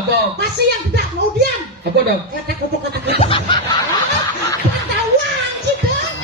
Apa? Masih yang tidak mau diam. Apa dong? Kata kodok kata kodok. Ketahuan sih dong.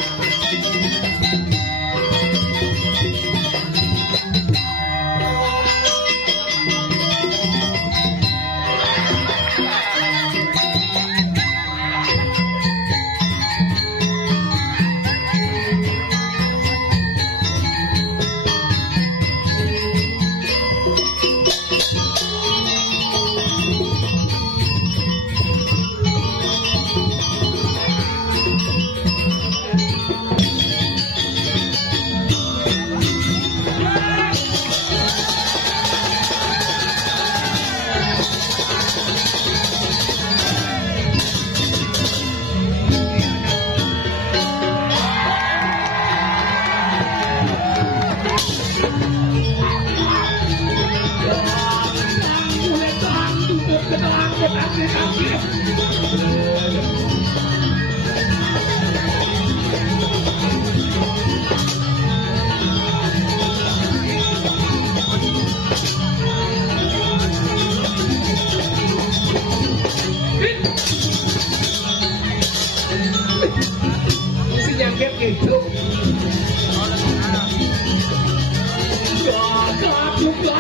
Mesti nyangkep gitu.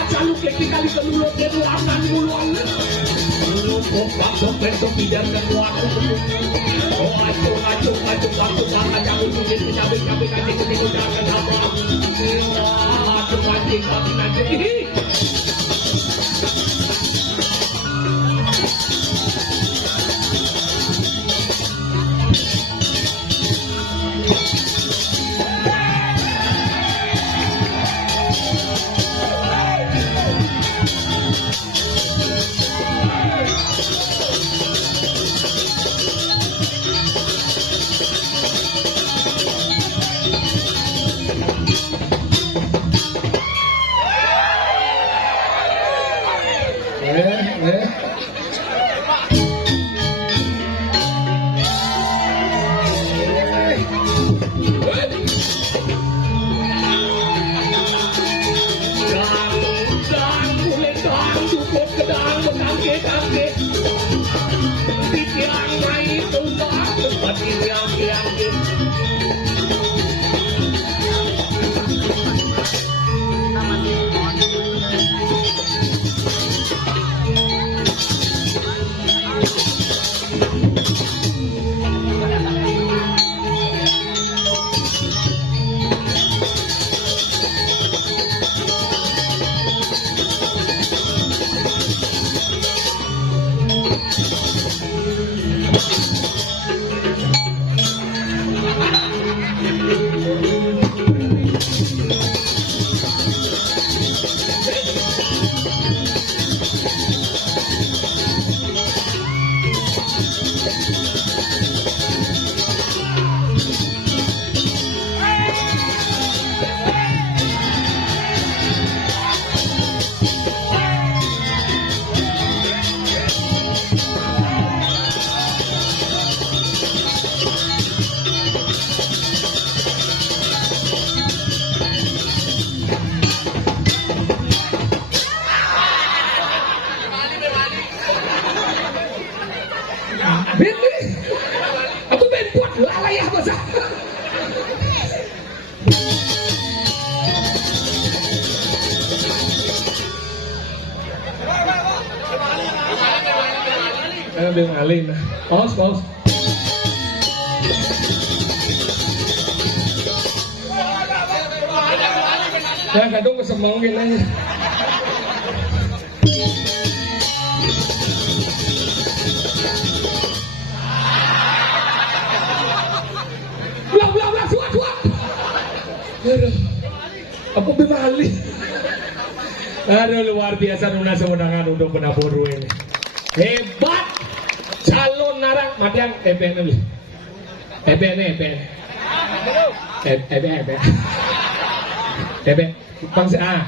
Caluk kali keluar dari ruangan muluan. Kok bakso bentuk bidan keluar. Oh acung bakso sangat jauh sulit cabai kacang itu jangan apa. Acung kacang tapi nanti. Đừng alin pause ya kadung kesemong gini blah suat apa bimali aduh luar biasa Nuna semenangan untuk penaburu ini hebat calon narang matiang EPN bangsa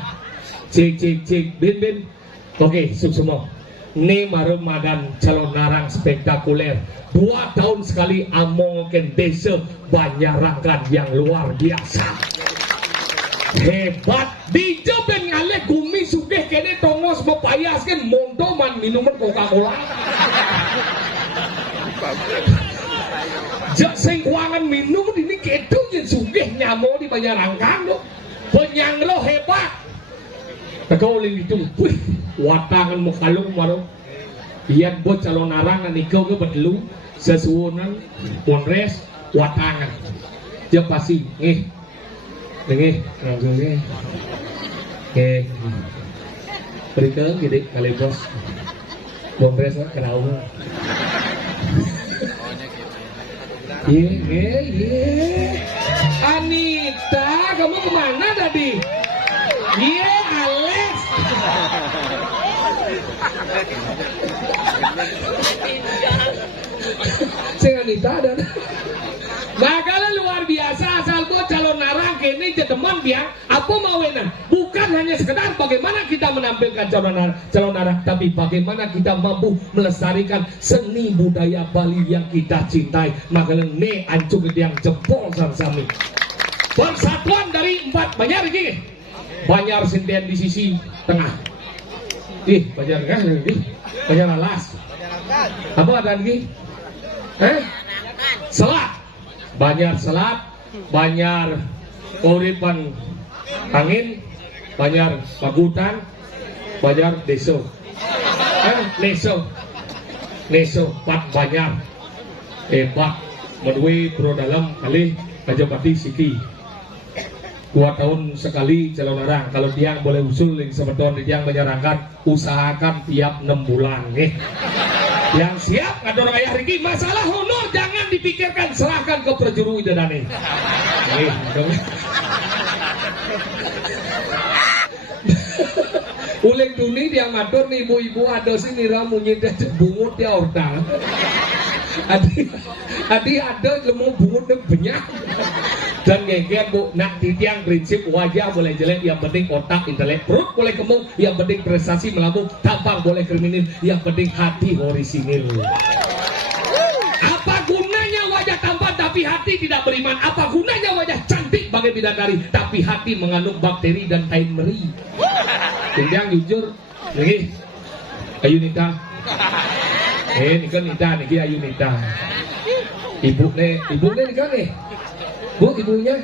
cik bin oke sukses ini Ramadan calon narang spektakuler 2 tahun sekali amongen desa Banyarangan yang luar biasa hebat di Joben ngale gumi sugih kene tongos mepayaskeun mondo man minuman Coca-Cola. Jak sing kuangan minum ini kedu yang sugih nyamo di Banjarangkan lo. Penyangro hebat. Tegau ling itu. Wih, watangan mukalung maro. Iyan bot calon narangan ikau ke bedelu sesuonan ponres watangan. Dia pasti ngeh. Ngeh, ngeh. Ngeh. Berikan gede kali bos. Ponres kenal. Ye. Anita, kamu kemana tadi? Ye, Alex. Sing Anita ada. Bakalan luar biasa asal tuh calon narang kene teman biang apa mawena bukan hanya sekedar bagaimana kita menampilkan calon narang tapi bagaimana kita mampu melestarikan seni budaya Bali yang kita cintai. Makalan ne ancung yang jempol sami. Persatuan dari 4 Banjar ini. Banjar Sinten di sisi tengah. Banjar tengah ini. Banjar alas. Apa ada lagi? Selat. Banjar selat, Banjar uripan angin, Banjar pagutan, Banjar deso. Neso 4 Banjar. Hebat menue pro dalam kali Kajabati Siki. 2 tahun sekali calon narang. Kalau tiang boleh usul yang sebeton tiang menyarankan usahakan tiap 6 bulan yang siap kador ayah Riki. Masalah honor jangan dipikirkan, serahkan ke perjuru Widadane. Uleng duni dia ngatur nih ibu-ibu ada sini ramu nyedeh bungut dia ordal. Adi ada lemong bungut banyak. Dan ngeger bu, nak titiang prinsip wajah boleh jelek, yang penting otak intelek, perut boleh gemuk, yang penting prestasi melambung, tampang boleh kriminal, yang penting hati orisinil. Apa gunanya wajah tampan tapi hati tidak beriman? Apa gunanya wajah cantik bagai bidadari tapi hati mengandung bakteri dan tain meri? Titiang jujur, nih, ayo Nita, ini kan Nita, nih ayo Nita, ibu nih kan nih. Bu, ibunya?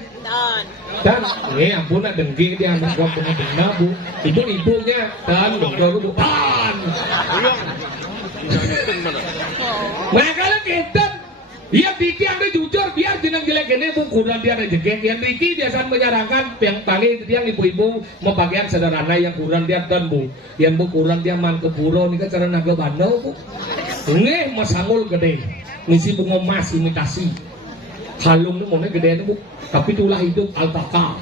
Dan, ini ampun nak dengki dia anak gua punya benar bu. Ibunya dan dokter bu. Nah kalau kita, ya titiang dia jujur biar jenang jelek ini bu kurang dia ada jegek. Yang Riki biasa menyarankan yang paling titiang ibu-ibu mau pakaian sederhana yang kurang dia dan bu. Yang bu kurang dia man keburo ini kan cara naga bandau bu. Ini masangul gede, misi bunga emas imitasi. Halung itu mana gede itu bu, tapi itulah hidup alpaka.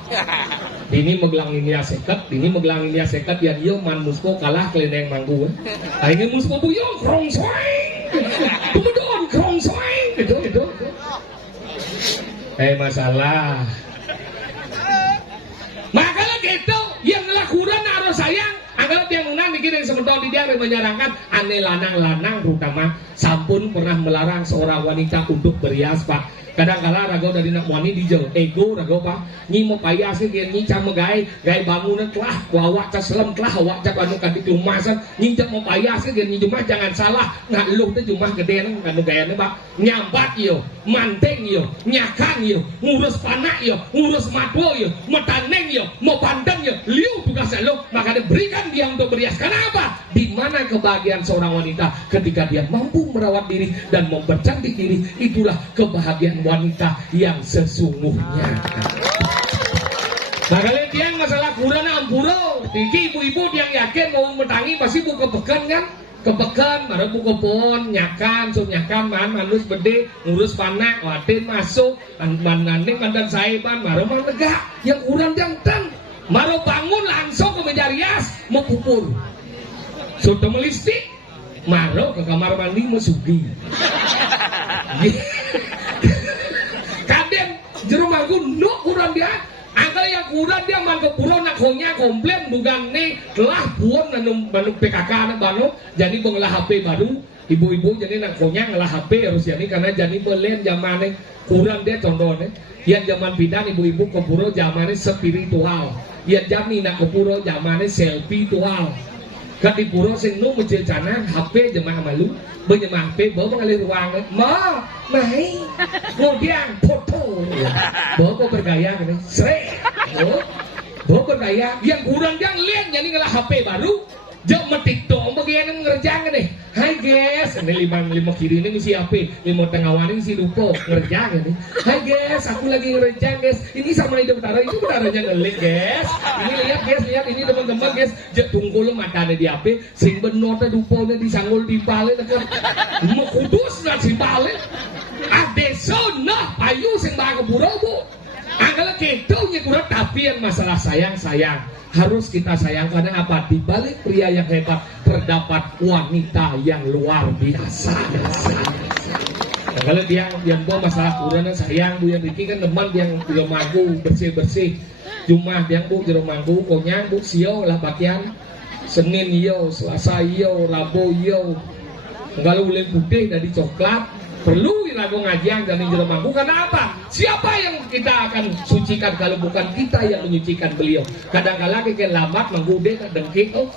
Ini megelangin dia sekat, ya dia man musko kalah kelendeng manggu. Ini musko buyong krong soeng, tumedon krong soeng, itu. Masalah. Makanya gitu, yang lakukan harus sayang. Anggap yang menang mikir yang sementara dia menyarankan aneh lanang-lanang terutama sampun pernah melarang seorang wanita untuk berhias pak. Kadang-kadang rago dari nak wani dijel ego rago pak nyi mau payah sih kian nyi cama gay bangunan telah wawak caslem telah awak cak anu kadi kelumasan nyi cak mau payah sih kian nyi cuma jangan salah nggak lu tuh cuma gede nang anu gaya nih pak nyambat yo manteng yo nyakan yo ngurus panak yo ngurus madwo yo metaneng yo mau pandang yo liu tugas lo maka diberikan dia untuk berhias. Kenapa? Di mana kebahagiaan seorang wanita ketika dia mampu merawat diri dan mempercantik diri, itulah kebahagiaan wanita yang sesungguhnya. Nah kalian tiang masalah kurang ampuro, tinggi ibu-ibu yang yakin mau mentangi pasti buka bekan kan? Kebekan, marah buka pohon, nyakan, manus bede, ngurus panak, watin masuk, mananding mandan saiban, marah negak, yang kurang jantan, marah bangun langsung ke meja rias, mau pupur, sudah melistik, marah ke kamar mandi mesugi. Kadang jero mangku nuk kurang dia. Angkal yang kurang dia man kepuro nak honya komplain bukan nih telah buon nanu PKK anak bano jadi benglah HP baru ibu-ibu jadi nak konyang lah HP harus yani karena jadi belen zamannya kurang dia contohnya yang zaman bidan ibu-ibu kepuro zamannya spiritual yang jami nak kepuro zamannya selfie-tual kan di puro sing nu mencil canang HP jemaah malu berjemaah HP bawa mengalir ruang ma nahi kemudian foto bawa bergaya kan sre bawa bergaya yang kurang yang lihat jadi ngalah HP baru jauh metik dong bagian yang ngerjang deh hai guys ini lima kiri ini mesti apa lima tengah wani si dupo ngerjang nih hai guys aku lagi ngerjang guys ini sama hidup betara itu betaranya ngelik guys ini lihat ini teman-teman guys tunggu lo matanya di apa sing benota dupo nya disanggul di balik kan mau kudus nggak si balik adeso nah payu sing baga burobo angkala ketaunya kurang tapi yang masalah sayang harus kita sayang karena apa di balik pria yang hebat terdapat wanita yang luar biasa. Nah, kalau dia yang bawa masalah kurang sayang bu yang bikin kan teman yang belum mampu bersih cuma yang bu belum mampu konyang bu sio lah bagian Senin yo Selasa yo Rabu yo kalau bulan putih dari coklat perlu lagu ngajian dan jero mampu karena apa? Siapa yang kita akan sucikan kalau bukan kita yang menyucikan beliau? Kadang-kadang kayak lambat menggude dengki oh.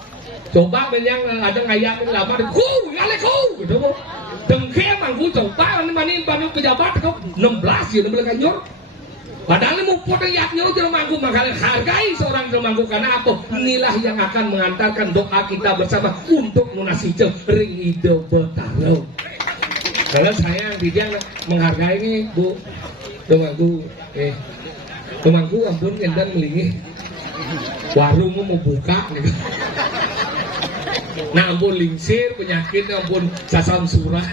Coba yang ada ngayakin lambat ngale gitu kok. Dengki manggu coba manin panu pejabat kok 16 ya boleh kanyor. Padahal mau potong yaknya jero manggu makanya hargai seorang jero manggu karena apa? Inilah yang akan mengantarkan doa kita bersama untuk lunasi ring hidup betaro. Kalau saya dia menghargai ini bu, temanku ampun kendang melingi warung mau buka nih. Nah ampun lingsir penyakit ampun sasam surah.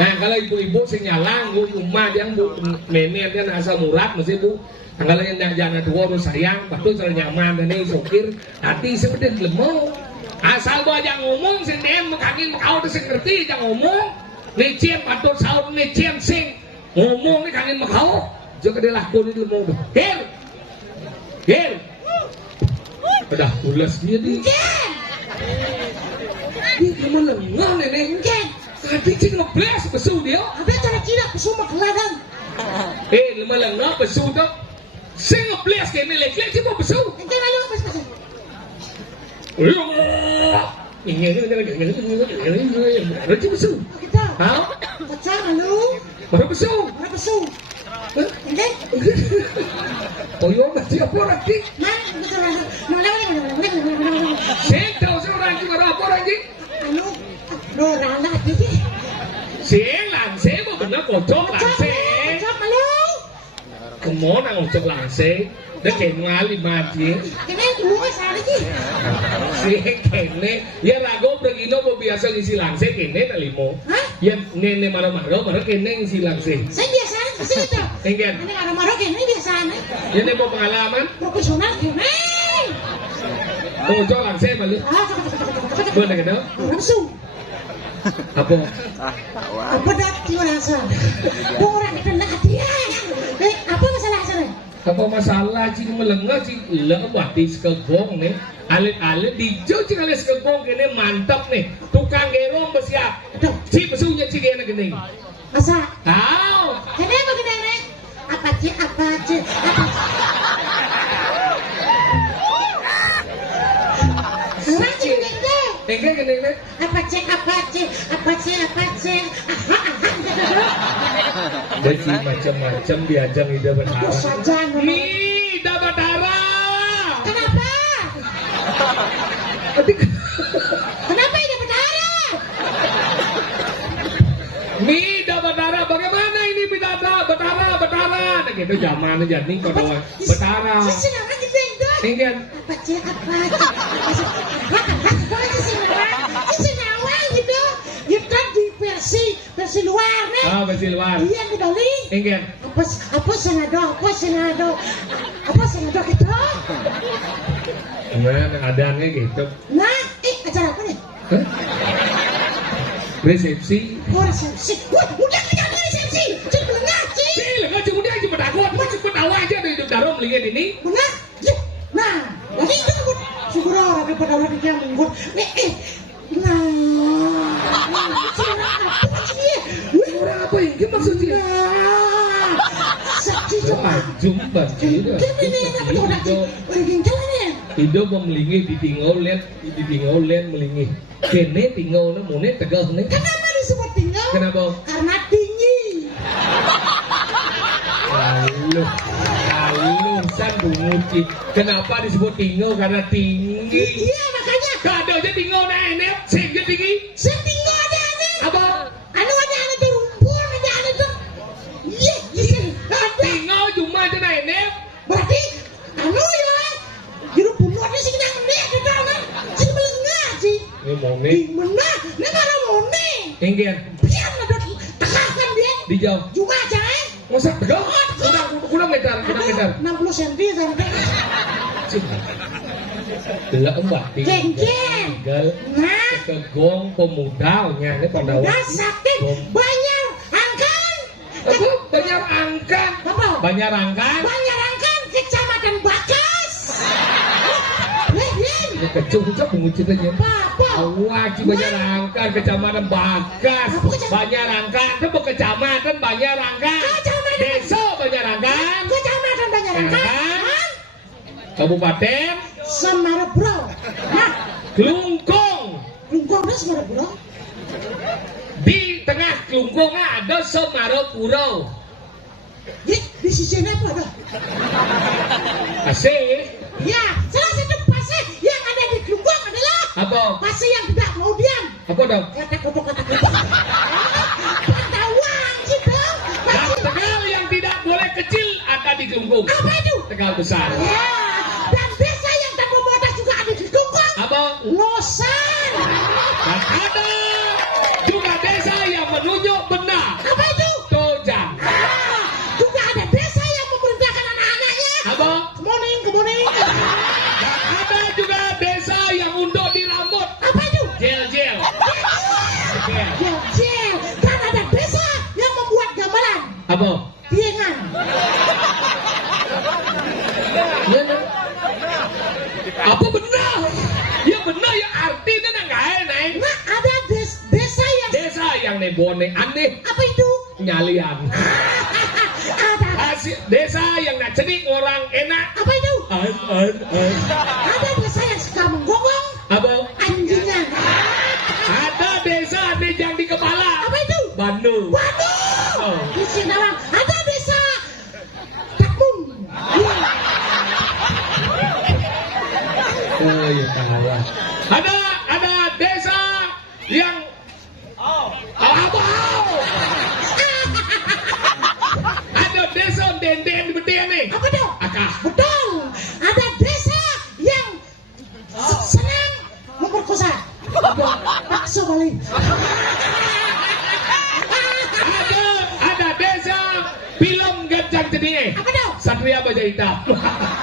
Nah kalau ibu-ibu senyalang bu rumah dia bu nenek kan asal murad mesti bu. Kalau yang jangan dua orang sayang, patuh selalu nyaman dan ini sokir hati seperti lemau. Asal bawa jangan ngomong sendiri mengkakin kau tuh ngerti jangan ngomong. Neciem patut saud neciem sing ngomong ni kangen makau juga dia lakon itu mau hir udah ulas dia di dia cuma lengah nenek tadi cing ngebles pesu dia apa cara Cina pesu makeladang lima lengah pesu tu sing ngebles kayak melek sih mau pesu ente malu pesu ini pesu hah? Pecah lu? Mana pesu? Mana pesu? Enggak? Oh iya, masih apa lagi? Saya tahu seorang juga apa lagi? Anu, orang lagi. Saya langsung mau benar kocok langsung. Kocok malu. Kemana kocok langsung? Dia kena 5 je. Kena dulu sehari sih. Si kene, ya rago begino biasa ngisi langsung kene tak limo. Hah? Ya nenek marah-marah, marah kene ngisi langsung. Saya biasa sih itu. Enggak. Ini marah-marah kene biasa nih. Ya nenek mau pengalaman. Profesional kene. Kocok langsung malu. Benar kena? Langsung. Apa? Apa dah tiwa rasa? Orang itu nak dia. Apa masalah sana? Apa masalah cing melengah cing lebat di sekebong nih alit-alit dijauh cing alit sekebong kene mantap nih tukang gerong bersiap si pesunya cing kene gini masa tahu kene apa kene nih apa cing orang cing enggak gini apa cing Beci macam-macam diajang ida Batara. Nih, ida Batara. Kenapa? Kenapa ida Batara? Nih, ida Batara. Bagaimana ini Batara? Nah, gitu zaman jadi kalau Batara. Sisi nama kita itu. Enggak. Apa cing Sisi nama gitu. Kita di versi luar nih. Ah, versi luar. Iya di Bali. Enggak. Apa senado gitu. Gimana adanya gitu. Nah, acara apa nih? Hah? Resepsi. Oh, resepsi. Wah, udah kita resepsi. Cik belengah, cik. Lengah cuma dia cuma takut, cuma tahu aja dari hidup darum lihat ini. Belengah. Nah, lagi itu syukur orang daripada orang yang minggu. Nah. Orang apa ini maksudnya? Saksi coba. Jumpa Gini apa tuh nak sih? Lagi jalan. Hidup memelingih ditinggal lihat melingih. Kene tinggal mune tegah nih. Kenapa disebut tinggal? Kenapa? Karena tinggi. Lalu san bunguci. Kenapa disebut tinggal? Karena tinggi. Iya makanya. Kada aja tinggal naik, sehingga tinggi. Setinggal ada ane. Apa? Anu ada ane tuh rumpun ada ane tuh. Iya, iya. Ada. Tinggal cuma aja naik. Berarti anu ya. Juru bunuh ada sih kita ngene di dalam. Sing melengah sih. Ini mone. Di mana? Negara mone. Ingin Biar ada tekan dia. dijauh. Cuma aja. Masa tegak? Kurang meter. 60 cm sampai. Delok mbak Geng. tinggal Nah, kegong pemuda ini pada udah sakit banyak angkan. apa banyak angkat Apa? banyak angkat Banyak angkan Kecamatan Bakas. ini kecung-kecung mengucit aja Apa? wajib banyak angkat kecamatan Bakas Apa kecamatan? banyak angkat itu bukan kecamatan banyak angkat Kecamatan. desa banyak angkat Kecamatan banyak angkan. kabupaten Semarabro. Nah, Klungkung Lungkong dah Semarabro. di tengah Klungkung ada Semarapura Di sisi apa dah? asik Ya, salah satu pasir yang ada di Lungkong adalah apa pasir yang tidak mau diam. apa dong Kata kutuk. Pantauan gitu. dan Tegal yang tidak boleh kecil ada di Klungkung Apa itu? Tegal besar Ya, dan desa yang tanpa modal juga ada di Lungkong. apa Losan. dan ada juga desa yang menunjuk benar Apa itu? Tojang Juga ada desa yang memerintahkan anak-anaknya. apa Kemuning. dan ada juga desa yang undok di rambut Apa itu? jel Jel. Dan ada desa yang membuat gamelan. apa Piengan. ya, ya. apa benar ya benar ya artinya nggak enak Nah, ada desa yang desa yang nebone aneh apa itu? nyalian Ada desa yang nak cedik orang enak apa itu? an. Ada desa yang suka menggonggong apa anjingnya. ada desa yang di kepala Apa itu? Bandung Waduh. Oh. Di Singawang ada desa Takbung. Oh ya kawan. Ada desa yang apa? Ada desa denden betul nih. Apa itu? Akah. Betul. Ada desa yang senang memperkosa. Paksa balik. Ada desa film Gajah Jeding. Apa itu? Satria Baja Hitam.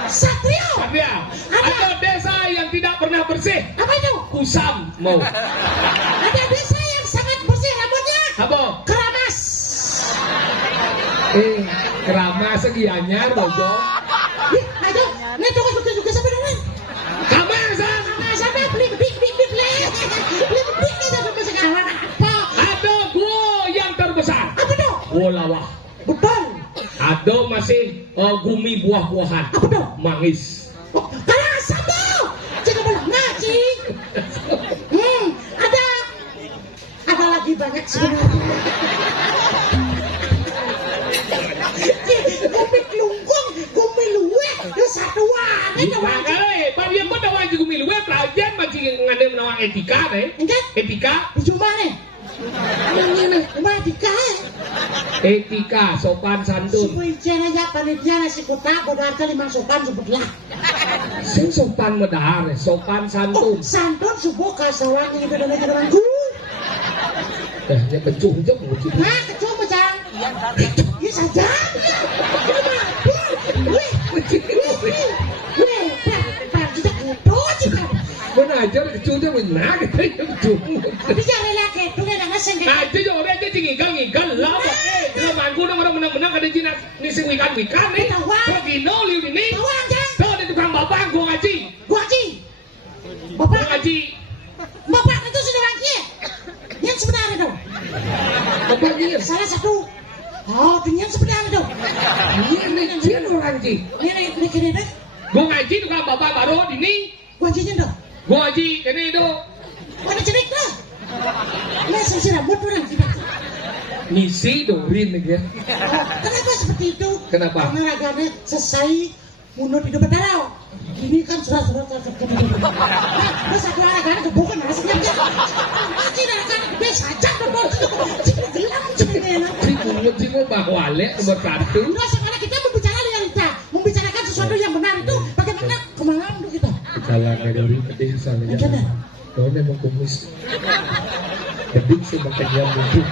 Satrio. Satria. Ada desa yang tidak pernah bersih. Apa itu? Kusam mau. Ada desa yang sangat bersih rambutnya. Apa? Keramas. Keramas segiannya bojo. Ayo, nih tunggu juga sampai dulu. Kamasan. Sampai beli sampai masuk kawan apa? Ada gua yang terbesar. Apa itu? Gua lawah. Betul. Ada masih gumi buah-buahan. Apa itu? Mangis. Kalah sama. Jangan bola ngaji. Ada lagi banyak sebenarnya. Gumi kelungkung, gumi luwe, satuan. Itu Makanya, Pak dia pun dah wajib gumi luwe. Pelajar masih ngandeng menawang etika deh. enggak? Etika. Cuma nih. Ini nih, etika. Etika, sopan santun. Supaya aja panitia nasi kota, bodoh limang sopan sebutlah. Sing sopan medahar, sopan santun. Santun subuh kasawan ini beda lagi denganku. Dia kencung jauh begitu. Nah, kecil macam. Ya saja. Mana aja kencung jauh benar kencung. Tapi jangan lagi itu kan nggak sengaja. Aja jauh orang aja ngigal lah. Mangku orang menang ada jinak ni sing wikan nih. Kau dino liu ini. Tahu aja. Kau ada tukang bapak gua ngaji. Gua haji. Bapak Bapak ngaji. Bapak itu sudah lagi. Yang sebenarnya Apa dia? Salah satu. Oh, dengan sepedang tuh. Ini dia orang ji. Ini kene deh. Gua ngaji tuh kan bapak baru ini. Gua ngajinya dong. Gua ngaji kene itu. Mana cerik tuh? Nah, saya rambut orang kita. Misi dorin nih ya. Kenapa seperti itu? Kenapa? Karena raganya selesai mundur di depan darah. Ini kan surat-surat nah, terus aku raganya kebukan hasilnya dia. Mati raganya gede saja dong. Cuma gelang cuma. Cuma bahwa le nomor satu. Nah, sekarang kita berbicara realita, membicarakan sesuatu yang benar itu bagaimana kemana untuk kita? Kalau dari pedih misalnya. Kau memang kumis. Pedih sih makanya mungkin.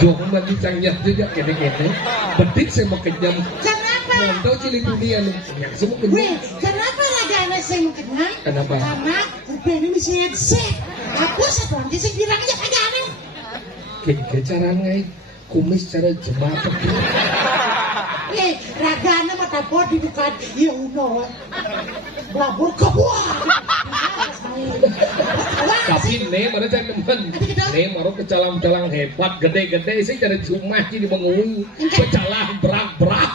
Jom mandi canggih juga kene-kene. Pedih sih makanya. Kenapa? Mantau cilik dunia lu. Yang semua Weh, kenapa raganya saya mengenal? Kenapa? Karena kuping ini mesti set. Aku satu nanti sih bilang aja kagak ada. Kayak cara ngai kumis cara jemaat. Ragana mata bodi bukan ya uno. Blabur kebuah. Tapi nih mana saya temen. Nih mau kecalang-calang hebat gede-gede sih dari cuma di mengui. Kecalang berak-berak.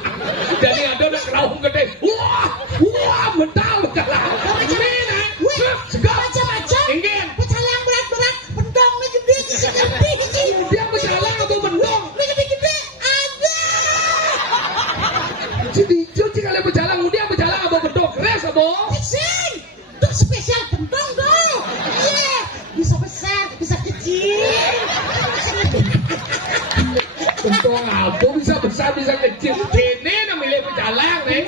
Jadi ada udah keraung gede. Wah, mental kecalang. Segala macam-macam. Ingin. Kecalang berat-berat. Pendong nih gede sih gede. Dia kecalang atau pendong? Nih gede-gede. Ada. Jadi cuci kali berjalan, dia berjalan apa bedok res apa? Kecil, itu spesial pentong dong. Iya, bisa besar, bisa kecil. Pentong apa bisa besar bisa kecil? Ini namanya berjalan nih.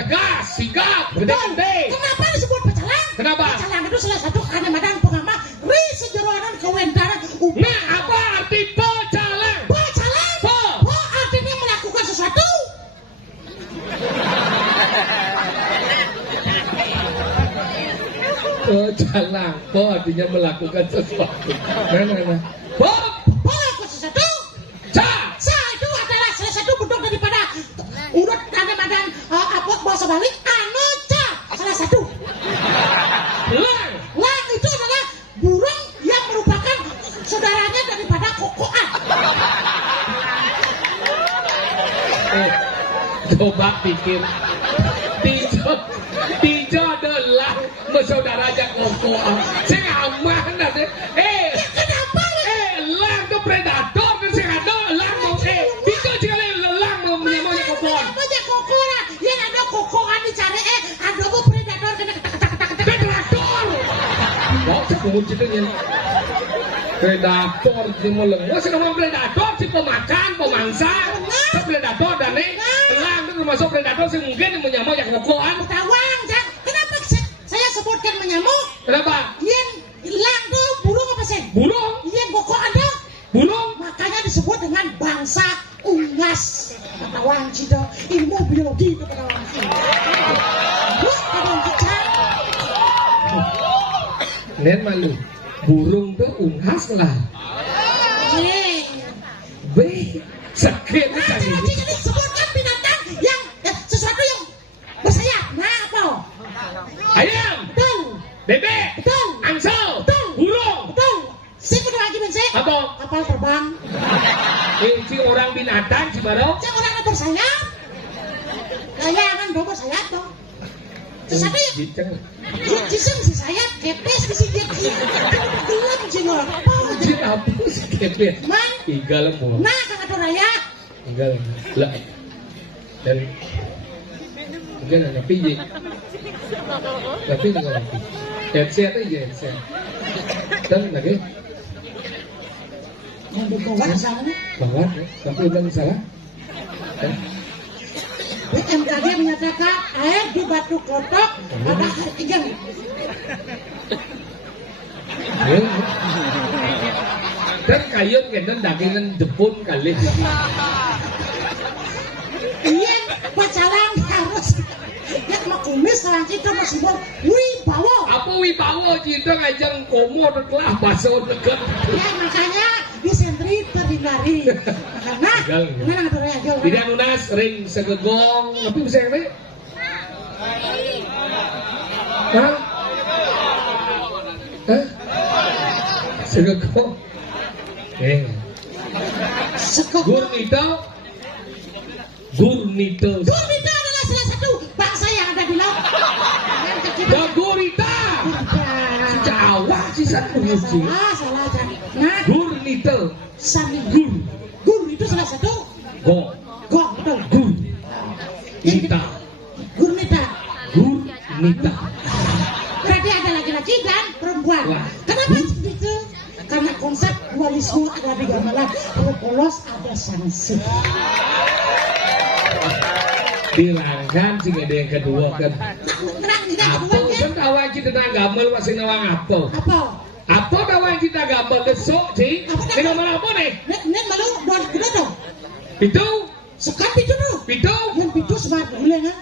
Tegas, sigap, gede-gede. Kenapa disebut pecalang? Kenapa? Pecalang itu salah satu kadang-kadang pengama risejeroanan kewentaran. Nah, apa arti pecalang? Pecalang. Po artinya melakukan sesuatu. Pecalang, po artinya melakukan sesuatu. Nah. Po Melakukan sesuatu. Sa Itu adalah salah satu bentuk daripada urut kadang-kadang apa bahasa balik anu ca. Salah satu. Lang. Lang itu adalah burung yang merupakan saudaranya daripada kokoan. Coba pikir. Tiga adalah saudaranya kokoan. Saya aman deh. Kenapa? Lang itu predator kan saya ada lang mau tiga sekali lang mau menyamanya kokoan. Kenapa aja kokoan? Yang ada kokoan dicari ada apa predator kena ketak-ketak. Predator. Mau sebut ceritanya. Predator di muleng. Wah senang predator si pemakan, pemangsa. Predator dan lang itu termasuk predator sih mungkin yang menyamanya kokoan. Tawang, kenapa saya sebutkan menyamuk? Kenapa? Yang lang tuh burung apa sih? Burung. Yang kokoan tuh Burung. makanya disebut dengan bangsa unggas. Tawang cido ilmu biologi itu tawang. Tawang kecil. Nen malu. Burung tuh ungkas lah. B. Sakit Jadi sebutkan binatang yang sesuatu yang bersayap. Nah apa? Ayam. Betul. Bebek. Betul. Angsal. Betul. Burung. Betul. Si kudu lagi bensin. Apa? Kapal terbang. Si orang binatang si Baro. Si orang yang bersayap. Layangan dong bersayap dong. Sesuatu yang Jiceng. jisem si sayap kepes di sini gelap jengol. Jin apa sih kepet? Man. Iga lembu. Nah kakak raya. Iga lembu. Lah. Dan Iga nggak pijik. Tapi nggak ngerti. Headset aja headset. Dan lagi. Yang berbawa misalnya. Banget. Tapi udah salah. BMKG menyatakan air di Batu Kotok ada ikan. Dan kayun kan dagingan jepun kali. Iya, pecalang harus yang mau kumis sekarang itu masih mau wibawa. Apa wibawa kita ngajang komo telah baso deket. Ya makanya disentri terhindari. Karena mana tuh ya jauh. Tidak nunas ring segegong, tapi bisa yang ini? Hah? Hah? Segegong. Sekok. Gurnito. Gurnito. Gurita adalah salah satu bangsa yang ada di laut. Yang terkena Gurita. Jawa sih satu muji. salah aja. Nah, Gurnito. sami. Gur. Gur itu salah satu. Go. Gok betul. Gur. Nita. Gurnita. Gurnita. Berarti ada laki-laki dan perempuan. Wah. Kenapa seperti itu? Karena konsep dualisme adalah di gamelan. Kalau polos ada sanksi. Dirangkan sing ada yang kedua kan. Terang tidak Apa kedua kan awak kita nak gamel masih nawang apa? Apa? Apa awak kita gamel besok sih? Ini nomor apa nih? Nek malu don kedua dong. Itu, Sekat itu dong. itu. Yang itu sebar guleng kan?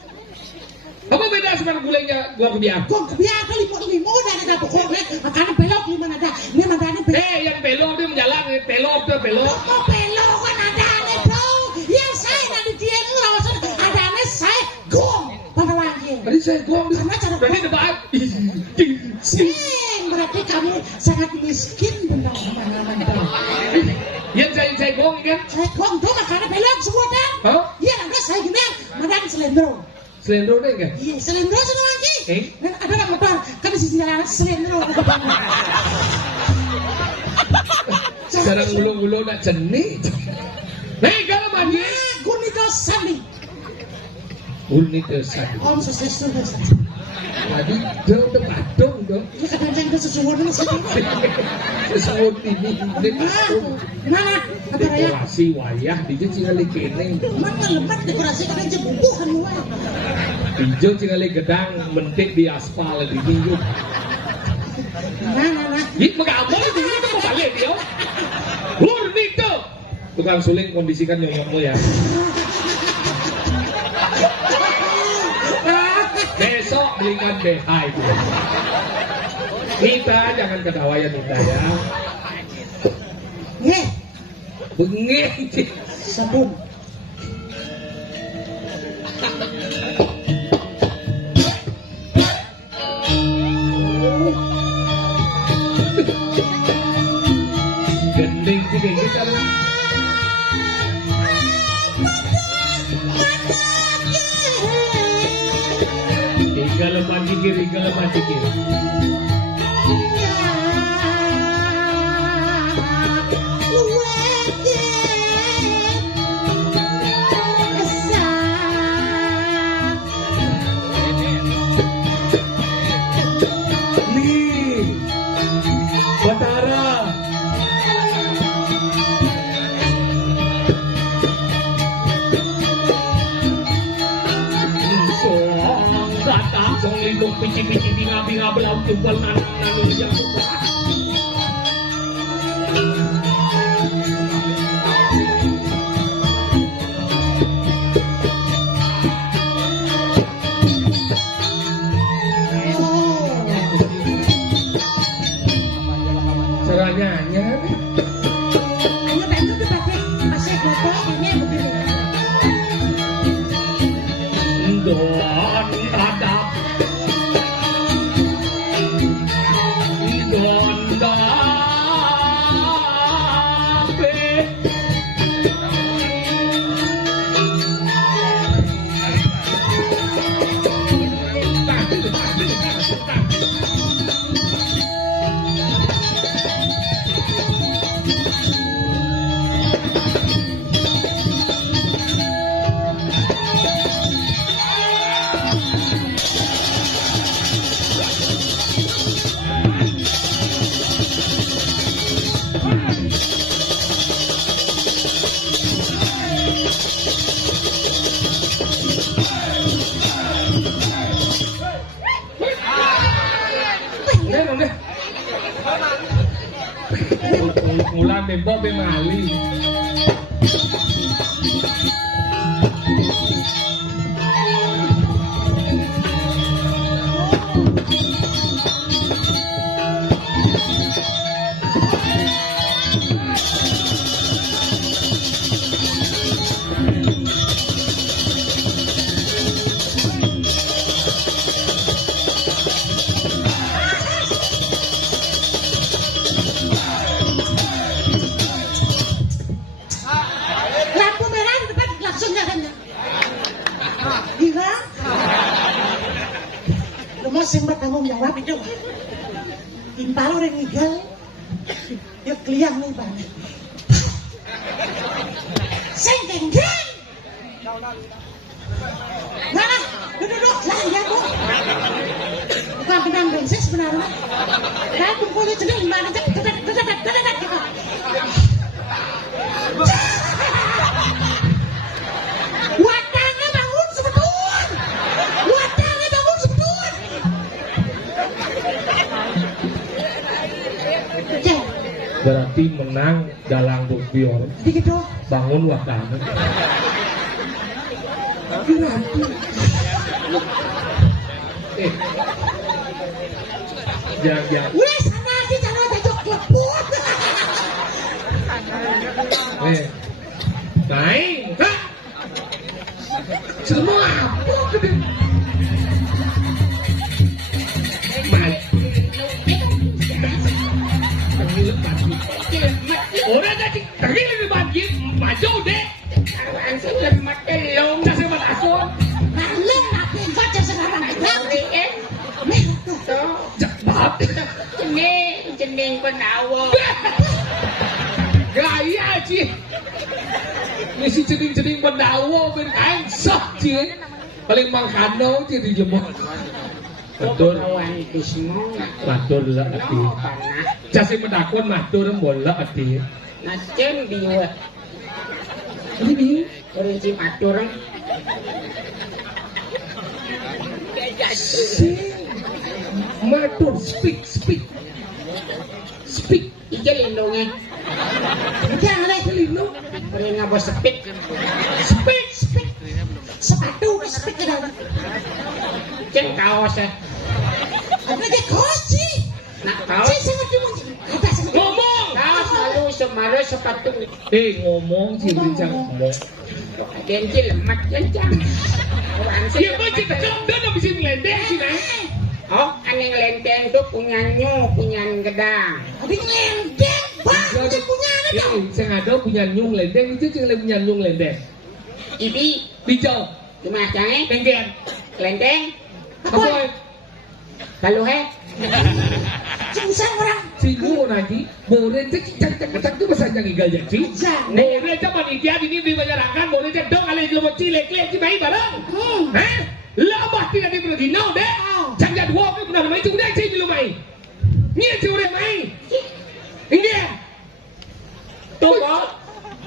Apa beda sama gulengnya gua kebiak? Kok kebiasa limo udah ada pokoknya. Makanya belok lima ada. Ini ada ini belok. Yang belok dia menjalan, belok tuh belok. Kok belok kan ada nih bro. Yang saya nanti dia itu lawasan ada nih saya gong pada lagi. Tadi saya gong. Karena cara Berarti gong. debat. Berarti kamu sangat miskin benar teman-teman. Yang saya gong kan? Saya gong tuh makanya belok semua kan. Hah? Iya ada saya gini. Madang selendro. Selendro deh kan? Iya selendro sana lagi. Dan ada orang motor kan di sisi jalan selendro. Sekarang gulung-gulung nak jenih. Hei kalau mandi. Gurnito sandi. Gurnito sandi. Om sesuatu. Tadi dia udah patung dong. Ini kadang-kadang itu sesuatu nih sih. Sesuatu ini. Mana? Kata Raya. Dekorasi wayah dia cingali kene. Mana lebat dekorasi kan aja bubuhan luar. Hijau cingali gedang mentik di aspal di minggu. Nah. Ini mengabur itu mau balik dia. Gurnito. Tukang suling kondisikan nyonyokmu ya. Besok belikan BH itu. Nita jangan ketawa ya Nita ya. Nih, Bengeng. sabun. Gending sih kayak gitu. Tiga lemah dikir. Nih, Batara. Song lindung pici-pici binga-binga belau tunggal nanang yang seranyanya. Ayo bantu tuh pakai masih foto ini begini. Don adap Don dape Mulan tempo be mali. jawab itu. Impal orang ngigal. Ya kliang nih bang. Sengkeng. Mana? Duduk, lah ya bu. Bukan pedang bensin sebenarnya. Saya kumpulnya jadi mana? Watangnya bangun sebetulnya. Watangnya bangun sebetulnya. Berarti menang dalang bukbior. Jadi gitu. Bangun wakana. Berarti. Jangan. Udah sana aja jangan tajok leput. Naik. Semua apa gede. Orang tadi tadi lebih bagi maju deh. Langsung lebih mati long saya masuk. Malam apa baca sekarang? Nanti Cepat. Cening penawa. Gaya sih. Misi cening pendawa ben kain sah sih. Paling mangkano sih di jemur. Matur Kawan itu semua. matur lah ati. Jasi medakon matur bola ati. Nacen biwa. Ini Rinci matur. matur speak. Ija lindungnya. Jangan lagi Lino Beri ngabo sepit. speak. sepatu sepik ke dalam. Ceng kaos ya. Apa dia kunci? Nak kaos. Saya sangat cuma kata sangat. Ngomong. Kaos lalu semara sepatu. Ngomong sih bincang ngomong. Kencil lemak kencang. Kawan Iya macam tak dan habis ini melendeng sih nah. Oh, aneh lenteng tuh punya gedang. Tapi ngelendeng, bang, dia punya anak dong. Saya ada punya nyung lendeng itu cuma punya nyung lendeng. Ibi, Bijau, cuma canggih. lendeng. Lenteng, Apa? lalu he. Cuma orang. Singgu nanti boleh cek tu pasal jangan igal jadi. Jangan. Boleh zaman dia ini di masyarakat boleh cek dong alih lu mesti lek cibai barang. Hah? Lama tidak dipergi no deh. Jangan dua ke benar mai tu dah cek lu mai. Ni tu dah mai. Ini. Tuh,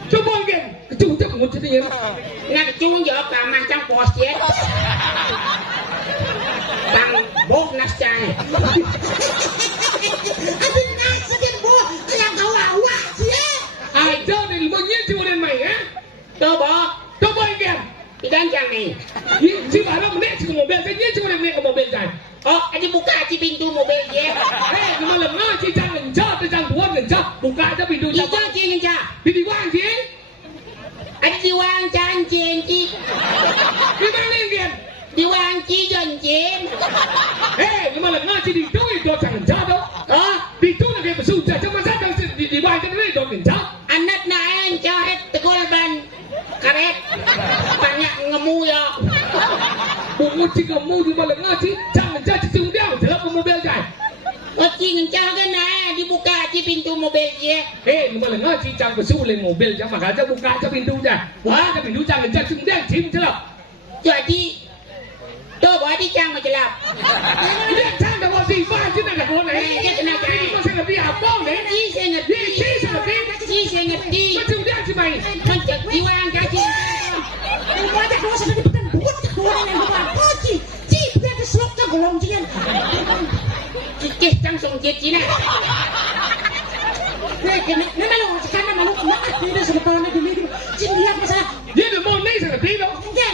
Coba kan. Kecuk muncul ni. nak chung giờ cả macam pos chết. Bang bok nas cai. Abi nak sedih bu, yang kau awak dia. Ada ni lu ni tu dah mai eh. Tuh bo, Coba kan. ikan cang ni. Ni si barang ni si mobil saya ni cuma ni mobil saya. Oh, aja buka aja pintu mobil dia. Hei, malam ni si jangan jauh, jangan buat jauh. Buka aja pintu. Itu cing cang. Di wang sih. Ada di wang cang cing cing. Di mana ni kan? Di wang cing jen cing. Hei, malam ni si di tu itu jangan jauh. Oh, Di tu nak kita sudah cuma saja di wang jadi ni jangan jauh. anak naen cahet tegol ban karet. Banyak ngemu ya. Bungu si kamu di malam ni si jangan jauh si dia dalam mobil saya. Oh, cing cang kan naen dibuka aja pintu mobil dia. Hei, malam ni si jangan bersulit mobil jangan makanya buka aja pintu dah. Buka aja pintu jangan jauh si dia sim celap. Jadi, tuh bawa di cang majelap. Dia jangan dah si wang si nak kau ni. Dia kena cang. Ini masih lebih apa ni? Ci saya ngerti. Ci saya ngerti. Macam dia si mai. Mencek diwang caci. Ibu ada dua sudah dipetan buat dua yang bukan kunci. Cip dia diselok ke golong jian. Cik langsung cici nak. Kena malu sekarang malu nak dia sebetulnya di sini. Cip dia masalah. Dia dah mau naik sangat tinggi.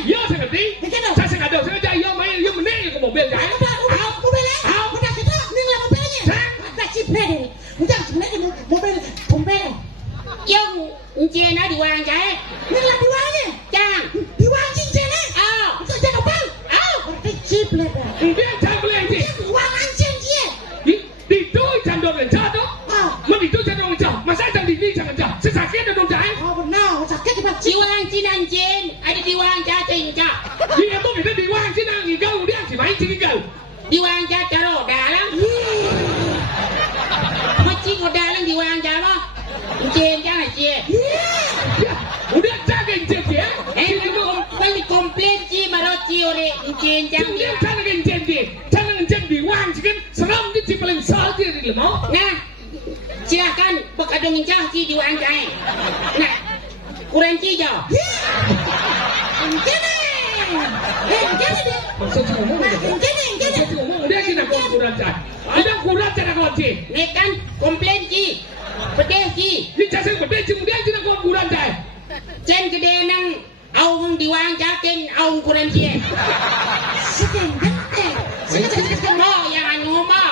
Ya sangat tinggi. Saya sangat ada. Saya jaya main. Ya menaik ke mobil saya. Mobilnya. Udah kita ni lah mobilnya. Ada cip dia. Udah sebenarnya mobil. Yang encik nak diwang cai. Ni lah diwangnya. Cang. Diwang cincin ni. Oh. Jangan opal. Ada cip dia. Dia jangan boleh sih. Diwang ancin dia. Di tu jangan dong jatuh. Mana itu jangan dong jatuh. Masa jangan di ni jangan jatuh. Sesakit dah dong jatuh. Oh benar, sakit di baca. Diwang cinancin. Ada diwang cacing cak. Dia tu kita di wang sini nang igau dia si main sini igau. Diwang cak roda lah. Cien jangan cie. Ya, udah jaga cek ya. Balik komplain cie baru cie ore cien jangan dia. Jangan cek dia. Jangan cek di wang cikin seram di paling salty di lemau. Nah, silakan bekadongin cah cie di wang cai. Nah, kurang cie jauh. Maksud ngomong dia kena kurang cek. Ada kurang cek nak cek. Ni kan komplain cie. Pedih cie. Ni cak saya berdua dia kena kurang cek. Cen gede nang aung diwang jakin aung kurang cie. Mau yang anu mah.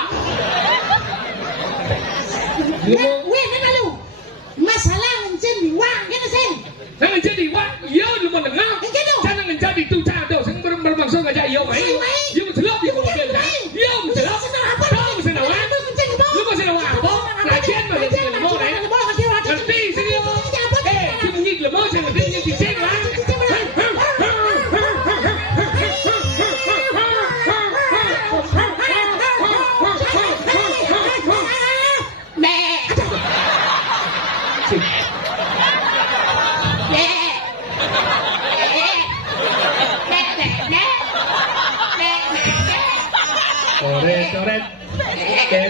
Masalah ngencen diwang kan sen. Jangan jadi wang, iya lu mau dengar. Jangan menjadi tu cado, sing bermaksud ngajak iya mai. Iya betul dia mau bela. Iya betul. Tahu mesti nawang. Lu mesti nawang apa? Lagian mah yang lemau ni. Ngerti sini apa? Cuma ngik lemau saya ngerti yang dicek lah.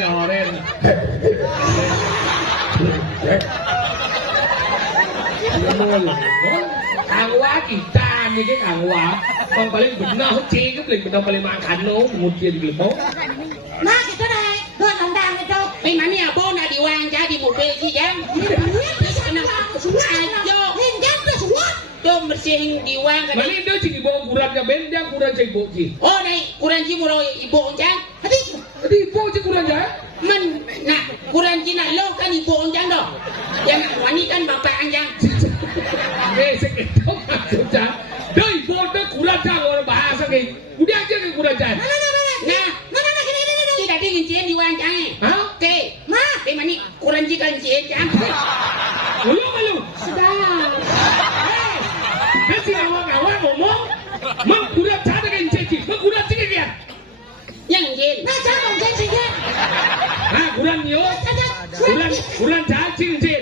Oren. Angwa kita ni cái angwa, còn paling benar henti cái paling makan lo, mungkin di lemau. Nah, kita dah dua tandang itu. Mana abo nak diwang jadi mobil cie jang. Ayo, Hinjan tu semua. jom bersih diwang kan. Mana dia cik ibu kurang jaben, dia kurang cik ibu cik. Oh, ni kurang cie muro ibu jang. Tadi ibu cik kurang jaben. Man, nak kurang cie nak lo kan ibu jang dah. Yang nak wani kan bapak anjang. Sakit tu maksudnya. Dah ibu tu kurang jaben orang bahasa ke. Udah aja ke kurang jaben. Nah, tidak dingin cie diwang jang. Hah? Okey, mana kurang cie kan cie jang. Malu. Sudah. Dia cik awak ngomong. Mang kurang jaben dengan cik. Mang kurang cik dia. Yang jen. Nah, jangan jangan. Ha, kurang yo. Kurang jaben cik.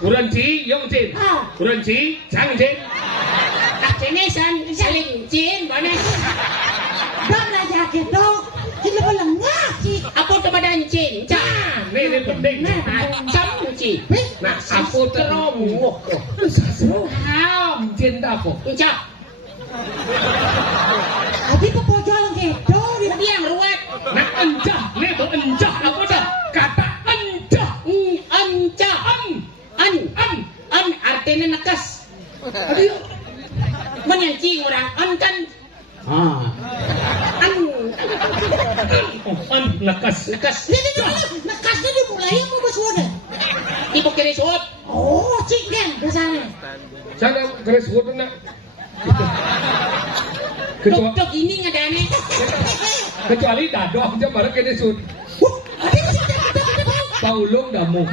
Kurang cik yang cik. Kurang cik jang cik. Tak jenesan saling jen mana? Bang aja gitu. Kita boleh ngaji. Apa tu badan jen? Ni penting. Macam jen. Nah, apa teromok? How? Jen dah apa? Encah. Tapi pepojol gitu. Dia yang ruat. Nak encah, ni tu encah apa dah? Kata encah. Encah. An artinya nekas. Aduh. Menyancing orang. An kan. An Nekas. Ini nekasnya dimulai apa bersuara? Ibu kiri suat. Oh, cik kan ke sana. Sana keras buat nak. Dok ini ada ni. Kecuali dado aja baru kena sud. Paulung dah mau.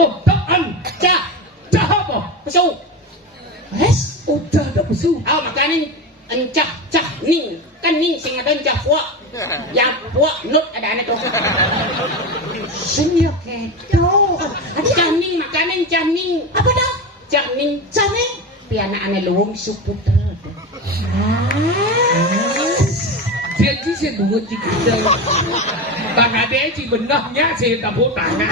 Oh, tak an. Cah. Cah apa? Pesu. Wes, Oh, cah dah pesu. Makanan encah cah ning. Kan ning sing ada encah puak. Yang puak nut ada anak tu. senyok gitu. Cah ning makanan cah ning. Apa dah? Cah ning. Cane? Piana anak luang suputra. Dia chỉ sẽ đủ chỉ kita. Bang ade ci benahnya saya tak boleh tangan.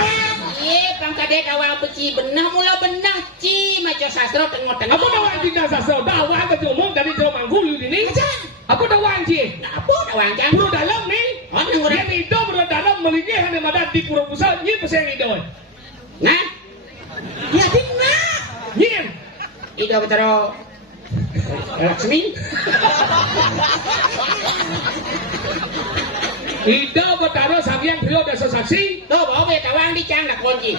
Ye, pangkadet awal beci benah mula benah ci macam sastra tengok-tengok. Apa dah wang kita sasau? Dah wang ke jomong dari jomong manggul ini. Apa dah wang ci? Apa dah wang jang? Pura dalam ni. Dia ni itu pura dalam melingkar hanya madat di pura pusat. Ni pasang itu. Nah, Ya dinah. Ni. itu betaro. Laksmi. Ida bertaruh sambian beliau dah sesaksi. Tu bawa be tawang di cang nak kunci.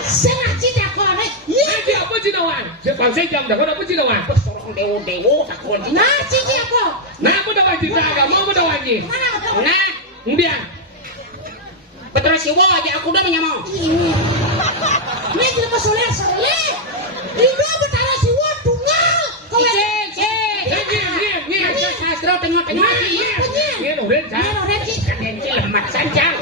Sengaja tak kau ni. Nanti apa cina wang? Sebab saya jam dah kau apa cina wang? Sorong dewo tak kunci. Nah, cici apa? Nah, apa dah wang cita agama? Apa dah wang ni? Mana kau? Nah, Kemudian. betaro siwa aja aku dah menyamau. Ini dia masalah soleh. Ini bertara si wad tunggal. Kau yang Ni. Macam sastra tengok-tengok. Ni orang cah. mana orang cik? Kan yang lemat sancang.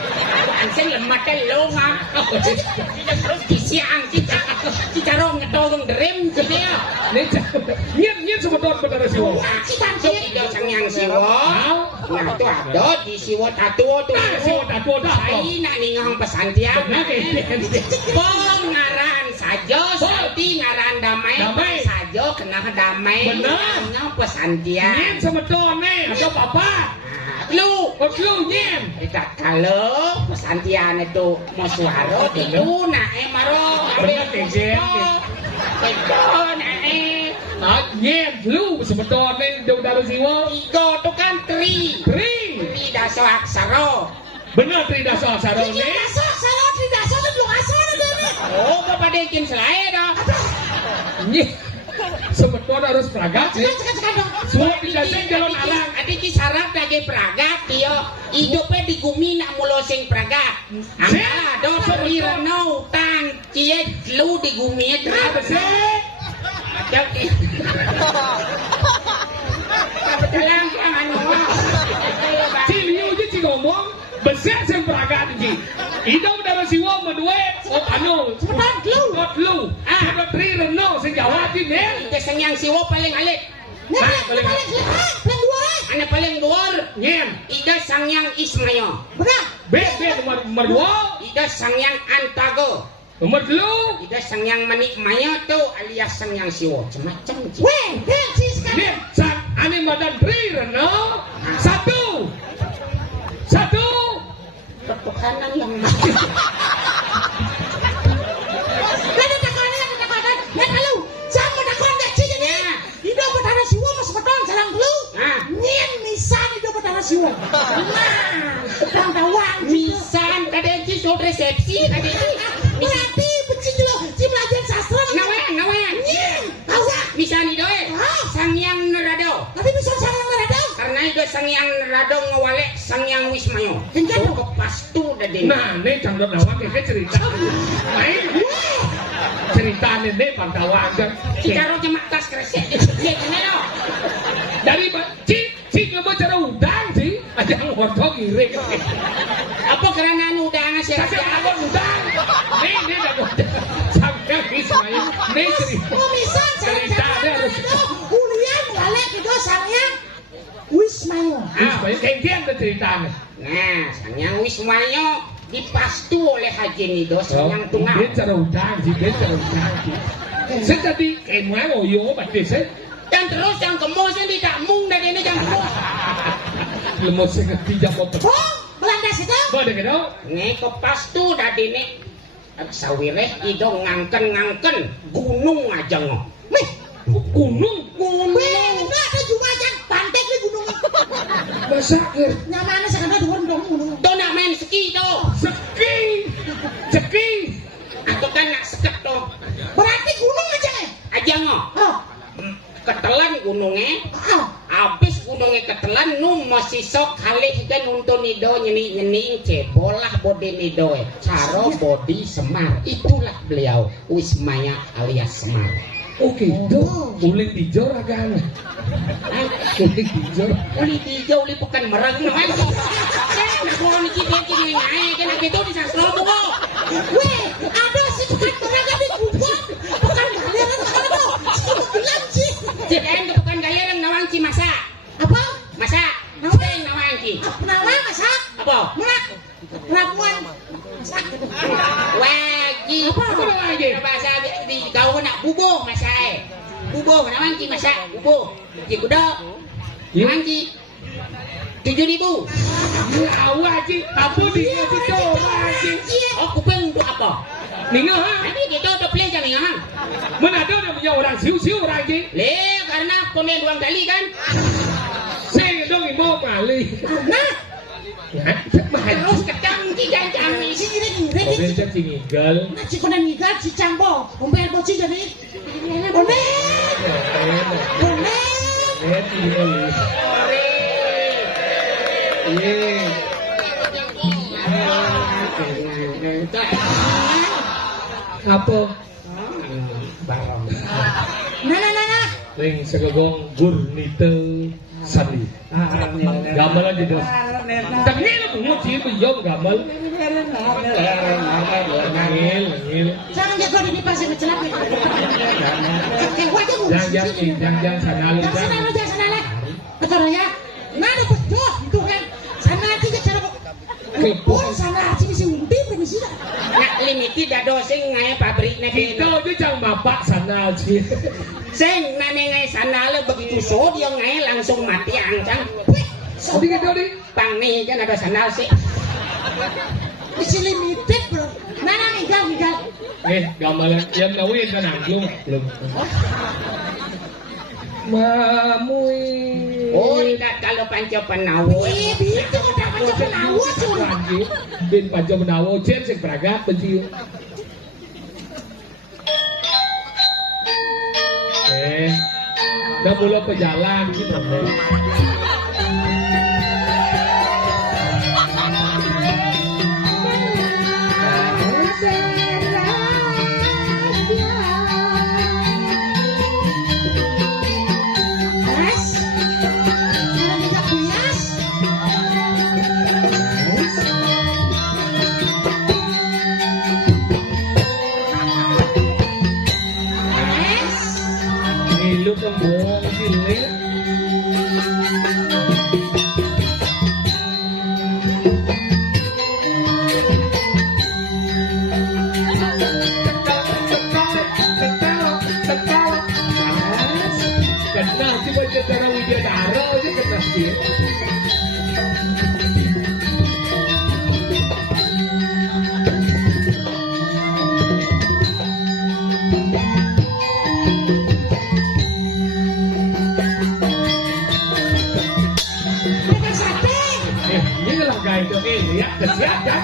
Anjing lemah telo ngam. Terus disiang kita rong ngetong derem gitu ya. Nyen sebetulnya benar siwa. Sok ido sangyang siwa. Nah tuh ada di siwa tatuo tuh. Siwa tatuo dah. Ai nak ningong pesantian. Pengaran saja, salti ngaran damai saja kena damai. Ningong pesantian. Nyen sebetulnya ada apa? Lu nyen. Kita kalau pesantian itu mau suara itu nae maro. Bener kejen. Itu nae. Nyen lu sebetulnya dari siwa. Tiga tu kan tri daso aksara. Bener tri daso aksara ni. Tri daso tu belum asal ada ni. Oh, bapak dekin selai dah. Nyen sebetulnya harus peragat sih. Semua dikasih jalan arang. Adik kisarap lagi peragat dia. Hidupnya di gumi nak mulu sing peragat. Angka do perirano tang cie lu di gumi Apa sih? Jadi. Kebetulan jangan ngomong. Ciliu je ci ngomong besar sing peragat ji. Hidup dari siwa medue anu Kot lu. Tri reno sing Jawa ji ne. Itu sengyang siwa paling alit. Paling dua. Ane paling luar. Nyen. Ida sangyang Ismail. Benar. B nomor 2. Ida sangyang Antago. Nomor 3. Ida sangyang Manik Maya tu alias sangyang siwa. Macam-macam. Weh, sis kan. Nih, ane madan Tri reno. Satu. Pertukanan yang Ada takaran. Ya kalau sama takaran dah cis ni. Hidup bertanah siwa masuk beton jalan dulu. Nyen misan hidup bertanah siwa. Nah, sedang tawang. misan kadang ci so resepsi tadi. Berarti beci dulu si belajar sastra. Nawang. Nyen, awak. Misan idoe. Sangyang Nerado. Tapi bisa sarang merada. Karena itu sangyang Nerado ngewalek sangyang Wismayo. Kencan Itu pastu dadi. Nah, ini cangdok nawang kayak cerita. Main cerita ini pantauan kan. Kita roh jemak tas kresek. Ya kenapa? Dari cik nggak cara udang sih. Aja ngortok giring. Apa kerana udang sih? Tapi apa udang? Ini dah udang. Sampai Ismail. Ini cerita. Oh bisa Cerita ada harus. Ulian balik itu sangyang Wismail. Ismail kengkian tuh ceritanya. Nah, sangyang Wismayo dipastu oleh Haji Nido sangyang tunggal. Dia cara udang sih. Saya tadi kemana oyo berarti saya. Dan terus yang kemosen tidak mung dari ini jangan kemus. Lemot saya tidak mau tepat. Oh, Belanda situ. Boleh ke dong? Nih kepastu dari ini. Sawireh ido ngangken gunung aja ngoh. Wih, Gunung. enggak ada juga yang pantai ke gunung. Masakir. Nyamane sekarang dua dong gunung. Tuh nak main ski tuh. Ceki. Atau kan nak seket tuh. Berarti gunung aja ya? Aja ngoh. Oh, Ketelan gunungnya. oh. Habis gunungnya ketelan nu masih sok halih kan untuk nido nyeni cebolah bodi nido caro bodi Semar. Itulah beliau Wismaya alias Semar. Oke, itu uling dijor agak. Uling dijor. Uli hijau uli bukan mereng namanya. Nak mau ni kita nyai kan gitu di sasro bungo. Weh, ada si bukan mereka di kubur. Bukan kalian kan ada. Si bilang sih. Jadi bukan gaya yang nawang ci masak. Apa? Masak. Nawang nawang ci. Nawang masak. Apa? Mak. Ramuan. Masak. Wagi. Apa lagi? Bahasa di kau nak bubuh masak. Bubuh nawang ci masak. Bubuh. Ci kuda. Nawang ci 7.000. Ya awak cik, apa dia situ cik? Oh kuping untuk apa? Ningah ha? Nanti kita udah pilih jangan ningah. Mana ada yang punya orang siu orang cik? Le karena komen 2 kali kan. Saya dong mau kali. Nah, Terus ketang tiga jam si ini. ini. Oke, cik ngigal. Nah, si konan ngigal si cambo. Umpel bocil jadi. Bonen. Apa? Barang. Nah. Ring segogong gurnite sandi. Gamal aja dah. Tapi ni lah pungut sih tu jom gamal. Ngil. Jangan jago di pas ngecelap ya. Oke, wajah mu. Jangan sana lu. Jangan sana. Betul ya. Nada betul itu kan. Sana aja cara kebun sana aja bisa undi permisi dah. Nak limiti dado sing ngae pabriknya Itu aja jangan bapak sana aja. Sing nane ngae sana le begitu so dia ngae langsung mati angkang. Tadi gitu di. Pang nih kan ada sandal sih. Isi limited bro. Nana minggal. Gambaran yang nawin kan belum. Mamui. Oh, tidak kalau panco penawu. Itu udah macam penawar sudah. Bin panco penawu jen sing braga benci. Udah mulai pejalan gitu. Lu tembong gile. Kena coba cara Widyadara aja kena sih. Lihat kesiapan.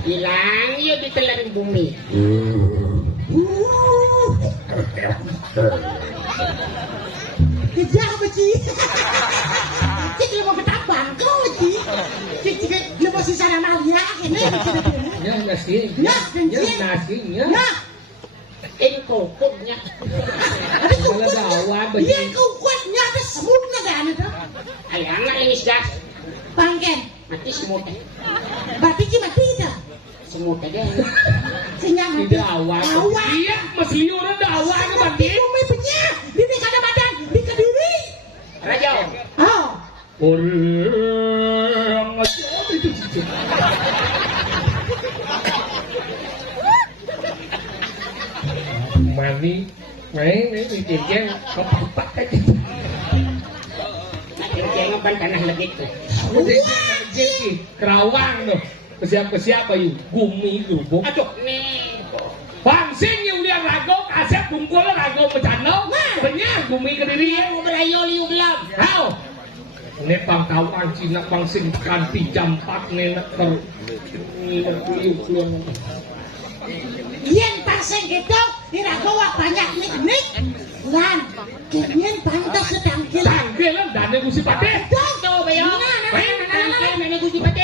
Hilang ya ditelan bumi. Kejar apa Ci? Cik lu mau ketambang kau Ci? Cik lu mau sisa nama Alia kene. Ya nasi. Ya, Ya nasinya. Ya. Kokutnya. Kalau dawa Iya begini. kau kuatnya ada semutnya kan itu. Ayana ini gas. Pangken. Mati semut. Berarti Ci mati itu. Semut aja. Sinyal mati. Dawa. Iya, mesti orang dawa ke bandi. Bumi punya. Di kada badan, di kediri. Raja. Oh. Orang macam itu sih. Mani, main jeng kepak aja. Jeng ban tanah legit tuh. Jeng kerawang tuh. Siapa yuk? Gumi gerubuk. Aduh nih. Bangsing yang dia rago, kasep bungkul rago pecano. Benyang Gumi Kediri. Berayo liu belum. How? Ini pangkawan Cina bangsing kanti jam 4 nenek ter. Yen pasang gitu, ira bawa banyak nik. Lan, kalian pantas sedang gila. Tangkel lah, dane gusi pate. Tuh bayo. Mana gusti pate.